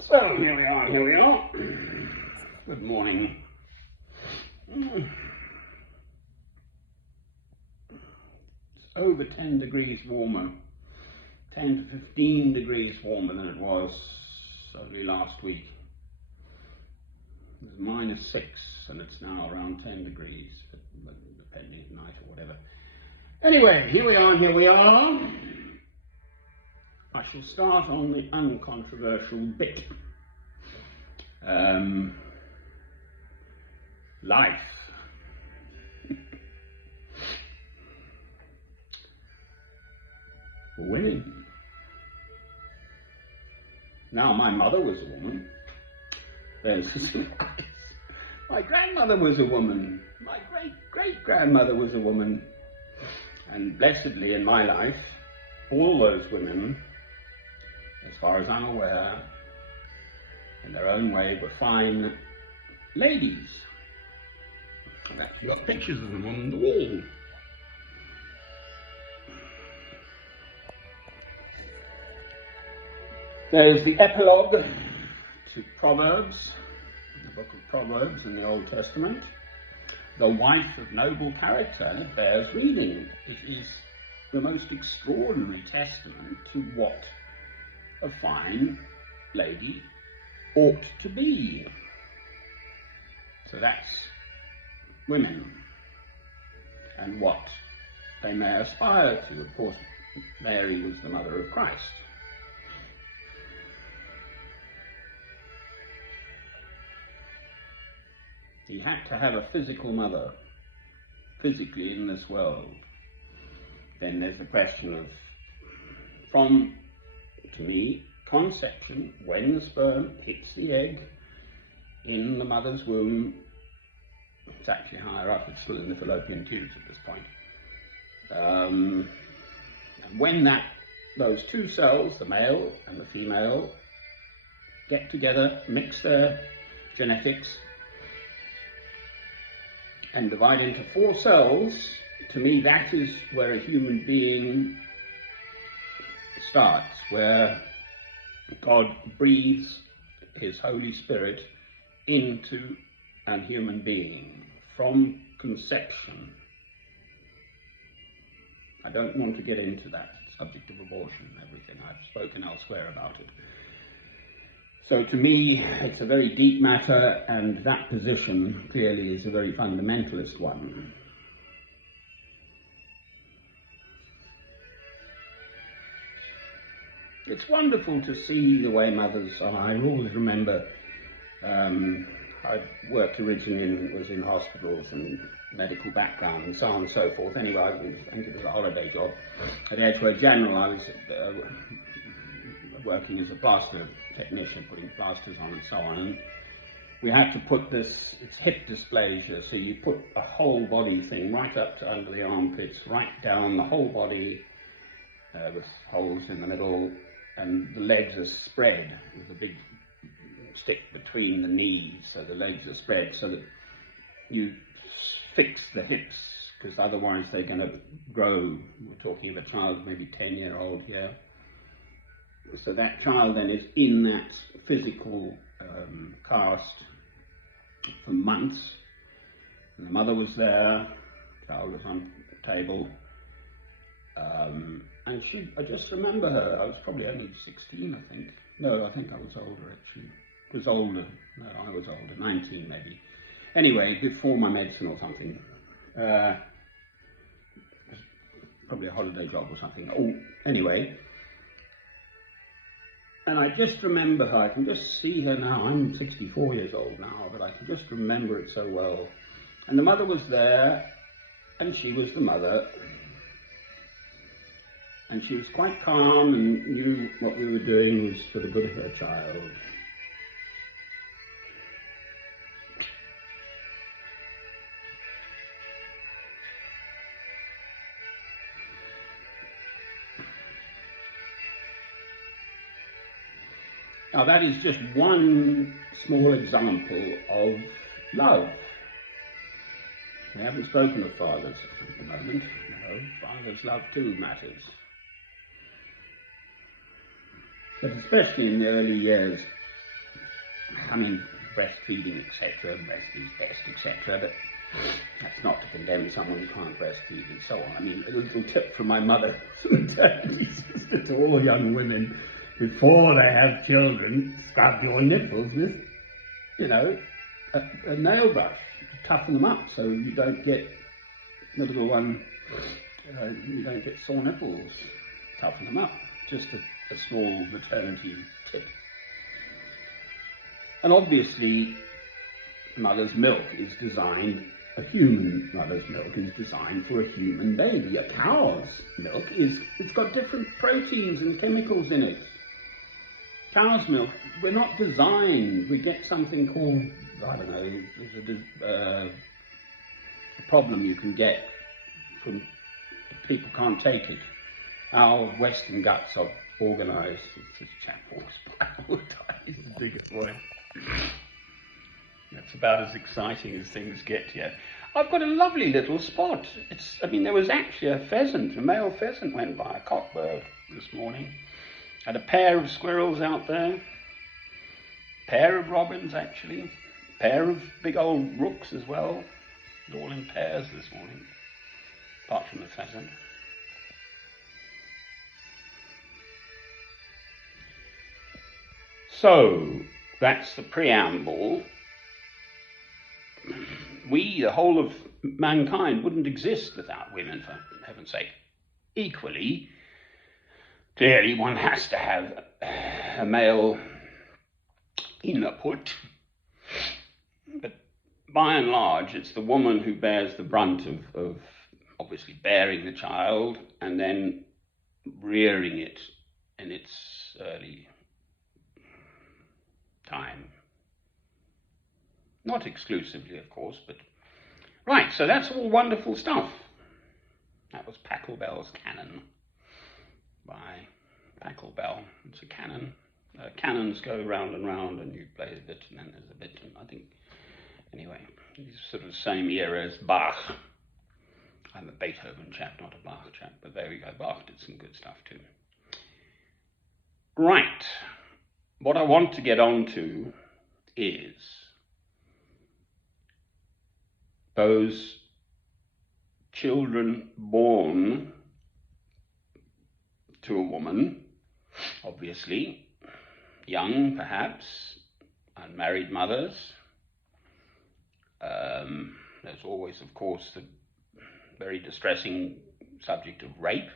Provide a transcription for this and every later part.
So here we are. Good morning. It's over 10 degrees warmer, 10 to 15 degrees warmer than it was only last week. It was -6 and it's now around 10 degrees, depending at night or whatever. Anyway, here we are. I shall start on the uncontroversial bit. Life. Women. Now, my mother was a woman. There's a surprise. My grandmother was a woman. My great-great-grandmother was a woman. And blessedly in my life, all those women, as far as I'm aware, in their own way, were fine ladies. I've actually got pictures of them on the wall. There's the epilogue to Proverbs, the book of Proverbs in the Old Testament, the wife of noble character, and it bears reading. It is the most extraordinary testament to what a fine lady ought to be. So that's women and what they may aspire to. Of course, Mary was the mother of Christ. He had to have a physical mother, physically in this world. Then there's the question of, from, to me, conception, when the sperm hits the egg in the mother's womb. It's actually higher up, it's still in the fallopian tubes at this point. And when those two cells, the male and the female, get together, mix their genetics, and divide into 4 cells, to me that is where a human being starts, where God breathes his Holy Spirit into a human being from conception. I don't want to get into that subject of abortion and everything. I've spoken elsewhere about it. So to me, it's a very deep matter, and that position clearly is a very fundamentalist one. It's wonderful to see the way mothers are. I always remember, I worked originally was in hospitals and medical background and so on and so forth. Anyway, I think it was a holiday job at Edgware General. I was working as a plaster technician, putting plasters on and so on. And we had to put this, it's hip dysplasia, so you put a whole body thing right up to under the armpits, right down the whole body, with holes in the middle, and the legs are spread with a big stick between the knees, so the legs are spread so that you fix the hips, because otherwise they're going to grow. We're talking of a child maybe 10-year-old here. So that child then is in that physical cast for months, and the mother was there, the child was on the table, and I just remember her. I was probably only 16, I think. No, I think I was older actually. I was older. No, I was older, 19 maybe. Anyway, before my medicine or something. Probably a holiday job or something. Oh, anyway. And I just remember her. I can just see her now. I'm 64 years old now, but I can just remember it so well. And the mother was there, and she was the mother. And she was quite calm and knew what we were doing was for the good of her child. Now that is just one small example of love. We haven't spoken of fathers at the moment. No, fathers' love too matters. But especially in the early years, I mean, breastfeeding, etc., breast is best, etc., but that's not to condemn someone who can't breastfeed and so on. I mean, a little tip from my mother, to all young women, before they have children, scrub your nipples with, a nail brush to toughen them up so you don't get the little one, you don't get sore nipples. Toughen them up. Just a small maternity tip. And obviously, mother's milk is designed, a human mother's milk is designed for a human baby. A cow's milk it's got different proteins and chemicals in it. Cow's milk, we're not designed, we get something called, I don't know, there's a problem you can get from people can't take it. Our Western guts are organised. This chap walks by all the time. He's the biggest boy. That's about as exciting as things get here. I've got a lovely little spot. There was actually a male pheasant went by, a cockbird this morning. Had a pair of squirrels out there, a pair of robins actually, a pair of big old rooks as well, all in pairs this morning, apart from the pheasant. So, that's the preamble. The whole of mankind, wouldn't exist without women, for heaven's sake. Equally, clearly one has to have a male input, but by and large it's the woman who bears the brunt of obviously bearing the child and then rearing it in its early time. Not exclusively, of course, but... Right, so that's all wonderful stuff. That was Pachelbel's Canon by Pachelbel. It's a canon. Canons go round and round, and you play a bit, and then there's a bit, and I think... Anyway, he's sort of the same era as Bach. I'm a Beethoven chap, not a Bach chap, but there we go. Bach did some good stuff too. Right. What I want to get on to is those children born to a woman, obviously, young perhaps, unmarried mothers. There's always, of course, the very distressing subject of rape.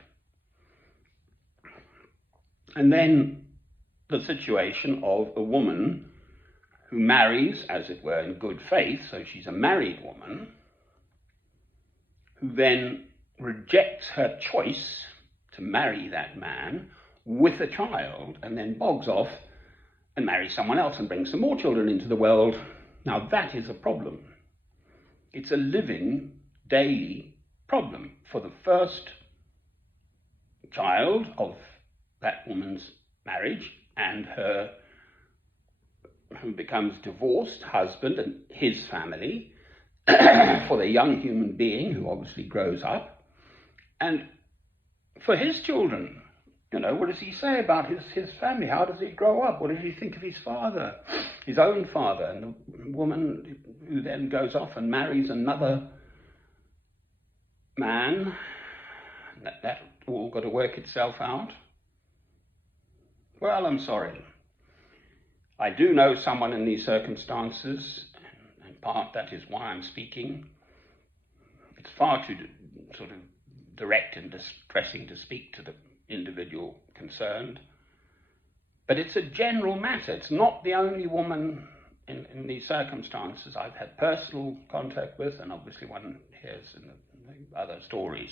And then the situation of a woman who marries, as it were, in good faith, so she's a married woman, who then rejects her choice to marry that man with a child and then bogs off and marries someone else and brings some more children into the world. Now that is a problem. It's a living, daily problem for the first child of that woman's marriage and her, who becomes divorced husband and his family, for the young human being who obviously grows up, and for his children. What does he say about his family? How does he grow up? What does he think of his father, his own father, and the woman who then goes off and marries another man? That all got to work itself out. Well, I'm sorry. I do know someone in these circumstances. In part, that is why I'm speaking. It's far too sort of direct and distressing to speak to the individual concerned. But it's a general matter. It's not the only woman in these circumstances I've had personal contact with, and obviously one hears in the other stories.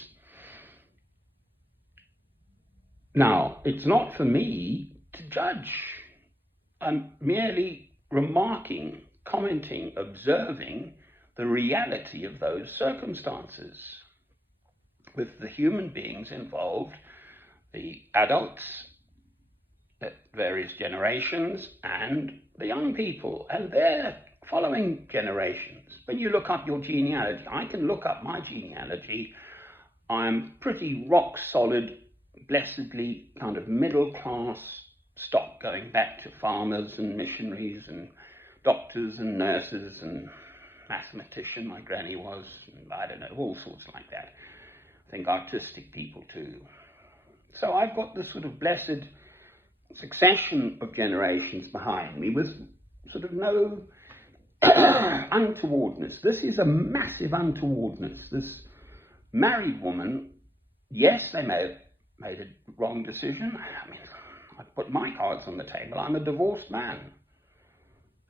Now, it's not for me to judge. I'm merely remarking, commenting, observing the reality of those circumstances with the human beings involved, the adults at various generations, and the young people and their following generations, when you look up your genealogy, I can look up my genealogy. I'm pretty rock solid, blessedly kind of middle class stock, going back to farmers and missionaries and doctors and nurses and mathematician, my granny was, and I don't know, all sorts like that. I think artistic people too. So I've got this sort of blessed succession of generations behind me with sort of no untowardness. This is a massive untowardness. This married woman, yes, they may have made a wrong decision. I mean, I put my cards on the table. I'm a divorced man.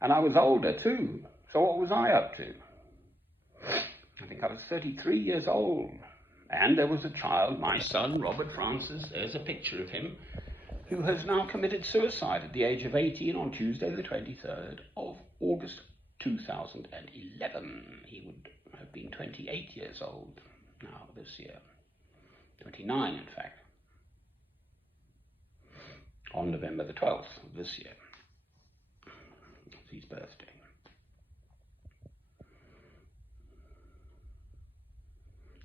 And I was older too. So what was I up to? I think I was 33 years old. And there was a child, my son, Robert Francis, there's a picture of him, who has now committed suicide at the age of 18 on Tuesday the 23rd of August 2011. He would have been 28 years old now this year. 29, in fact. On November the 12th of this year. It's his birthday.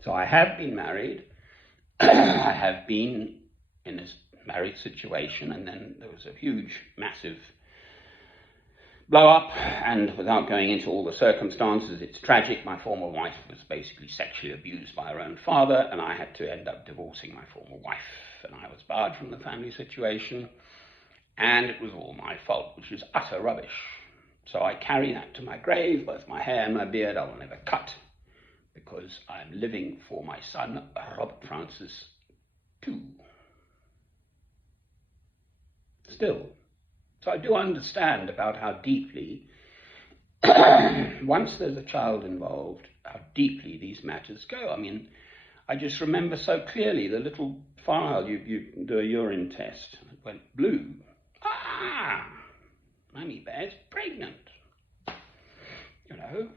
So I have been married. I have been in this married situation, and then there was a huge, massive blow up, and without going into all the circumstances, it's tragic. My former wife was basically sexually abused by her own father, and I had to end up divorcing my former wife, and I was barred from the family situation, and it was all my fault, which is utter rubbish. So I carry that to my grave, both my hair and my beard I will never cut, because I'm living for my son, Robert Francis, too. Still. So I do understand about how deeply, once there's a child involved, how deeply these matters go. I mean, I just remember so clearly the little file, you do a urine test, it went blue. Ah! Mammy Bear's pregnant. You know?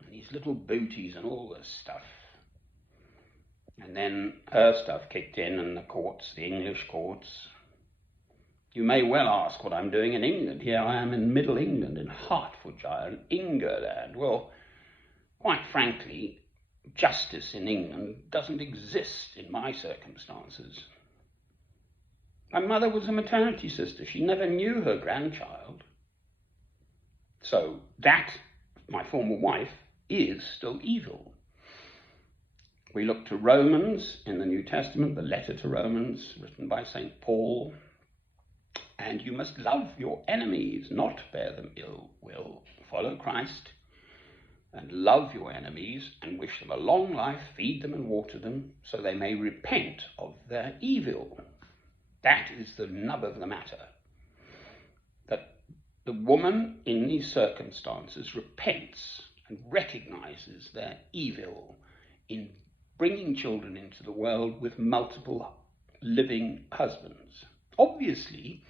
And these little booties and all this stuff. And then her stuff kicked in, and the courts, the English courts. You may well ask what I'm doing in England. Here I am in Middle England, in Hertfordshire, in England. Well, quite frankly, justice in England doesn't exist in my circumstances. My mother was a maternity sister. She never knew her grandchild. So that, my former wife, is still evil. We look to Romans in the New Testament, the letter to Romans written by St. Paul. And you must love your enemies, not bear them ill will. Follow Christ and love your enemies and wish them a long life, feed them and water them, so they may repent of their evil. That is the nub of the matter. That the woman in these circumstances repents and recognizes their evil in bringing children into the world with multiple living husbands. Obviously,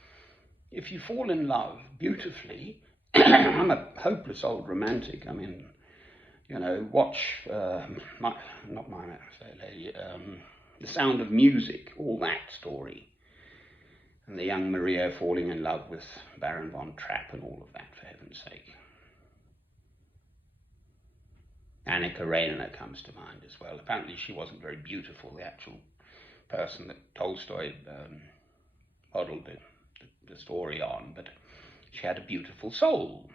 if you fall in love beautifully, I'm a hopeless old romantic. I mean, you know, watch, The Sound of Music, all that story. And the young Maria falling in love with Baron von Trapp and all of that, for heaven's sake. Anna Karenina comes to mind as well. Apparently she wasn't very beautiful, the actual person that Tolstoy modelled the story on, but she had a beautiful soul.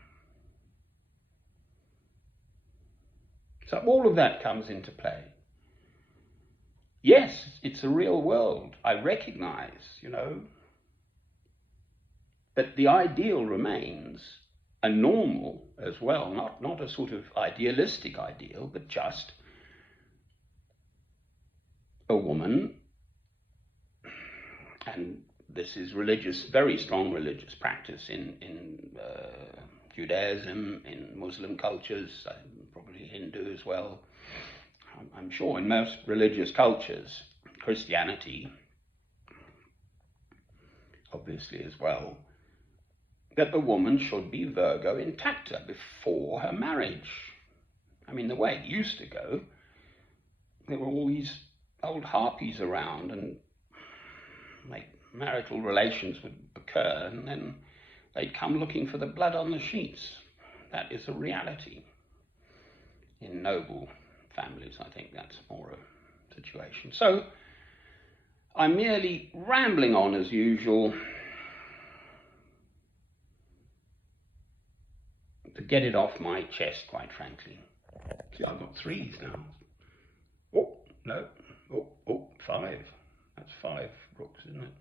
So all of that comes into play. Yes, it's a real world. I recognize, you know, but the ideal remains a normal as well, not a sort of idealistic ideal, but just a woman, and this is religious, very strong religious practice in Judaism, in Muslim cultures, probably Hindu as well. I'm sure in most religious cultures, Christianity, obviously as well, that the woman should be Virgo intacta before her marriage. I mean, the way it used to go, there were all these old harpies around, and like marital relations would occur, and then they'd come looking for the blood on the sheets. that is a reality. In noble families, I think that's more a situation. So I'm merely rambling on as usual to get it off my chest, quite frankly. See, I've got 3s now. Oh, no. Oh, 5. That's 5 rooks, isn't it?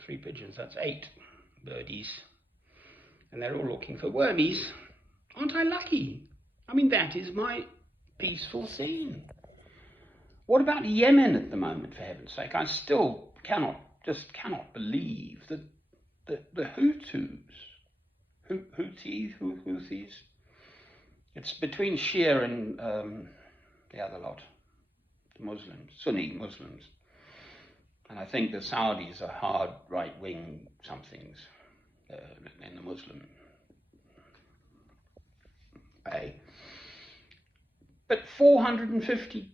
3 pigeons, that's 8 birdies. And they're all looking for wormies. Aren't I lucky? I mean, that is my peaceful scene. What about Yemen at the moment, for heaven's sake? I still cannot believe that the Houthis, it's between Shia and the other lot, the Muslims, Sunni Muslims. And I think the Saudis are hard right-wing somethings in the Muslim way. But 450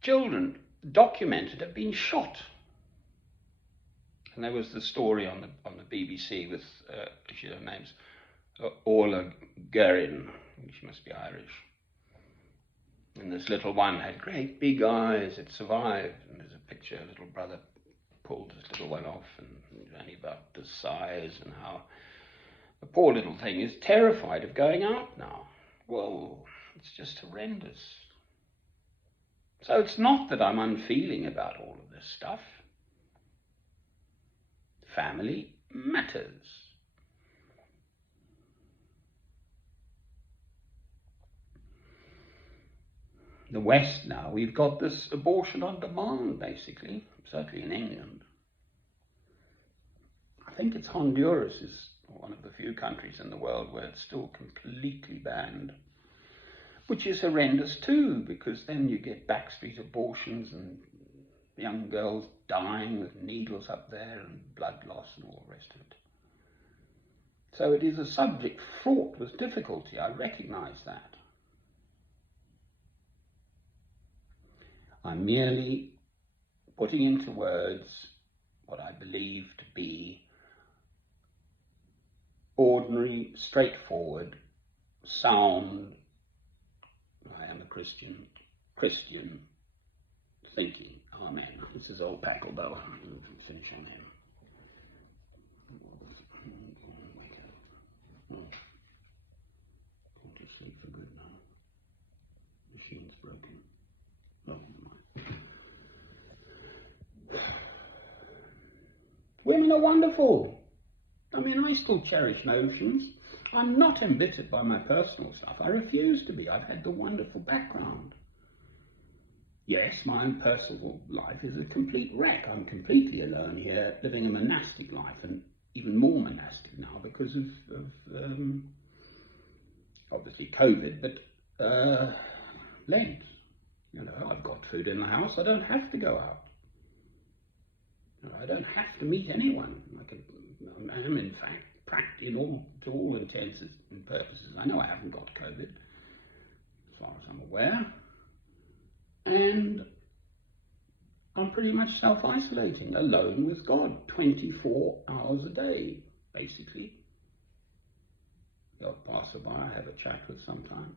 children documented have been shot. And there was the story on the BBC with, her name's Orla Guerin, she must be Irish. And this little one had great big eyes, it survived. And there's a picture, a little brother pulled this little one off, and only about this size, and how the poor little thing is terrified of going out now. Whoa, it's just horrendous. So it's not that I'm unfeeling about all of this stuff. Family matters. The West now, we've got this abortion on demand, basically, certainly in England. I think it's Honduras is one of the few countries in the world where it's still completely banned, which is horrendous too, because then you get backstreet abortions and young girls dying with needles up there and blood loss and all the rest of it. So it is a subject fraught with difficulty, I recognise that. I'm merely putting into words what I believe to be ordinary, straightforward, sound, I am a Christian thinking. Amen. This is old Pachelbel. Finish on him. Gone to sleep for good now. Machine's broken. No, never mind. Women are wonderful. I mean, I still cherish notions. I'm not embittered by my personal stuff. I refuse to be. I've had the wonderful background. Yes, my own personal life is a complete wreck. I'm completely alone here, living a monastic life, and even more monastic now because of obviously COVID, but Lent. You know, I've got food in the house. I don't have to go out. You know, I don't have to meet anyone. I am, in fact, to all intents and purposes. I know I haven't got COVID, as far as I'm aware. And I'm pretty much self-isolating, alone with God, 24 hours a day, basically. The odd passerby I have a chat with sometimes.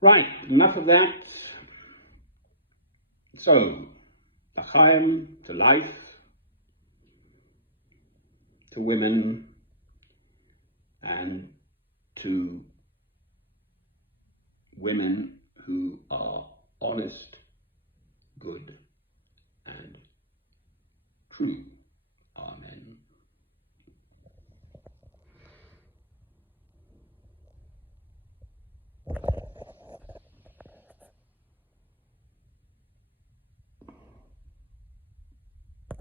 Right, enough of that. So, L'chaim, to life, to women, and to women who are honest, good, and true.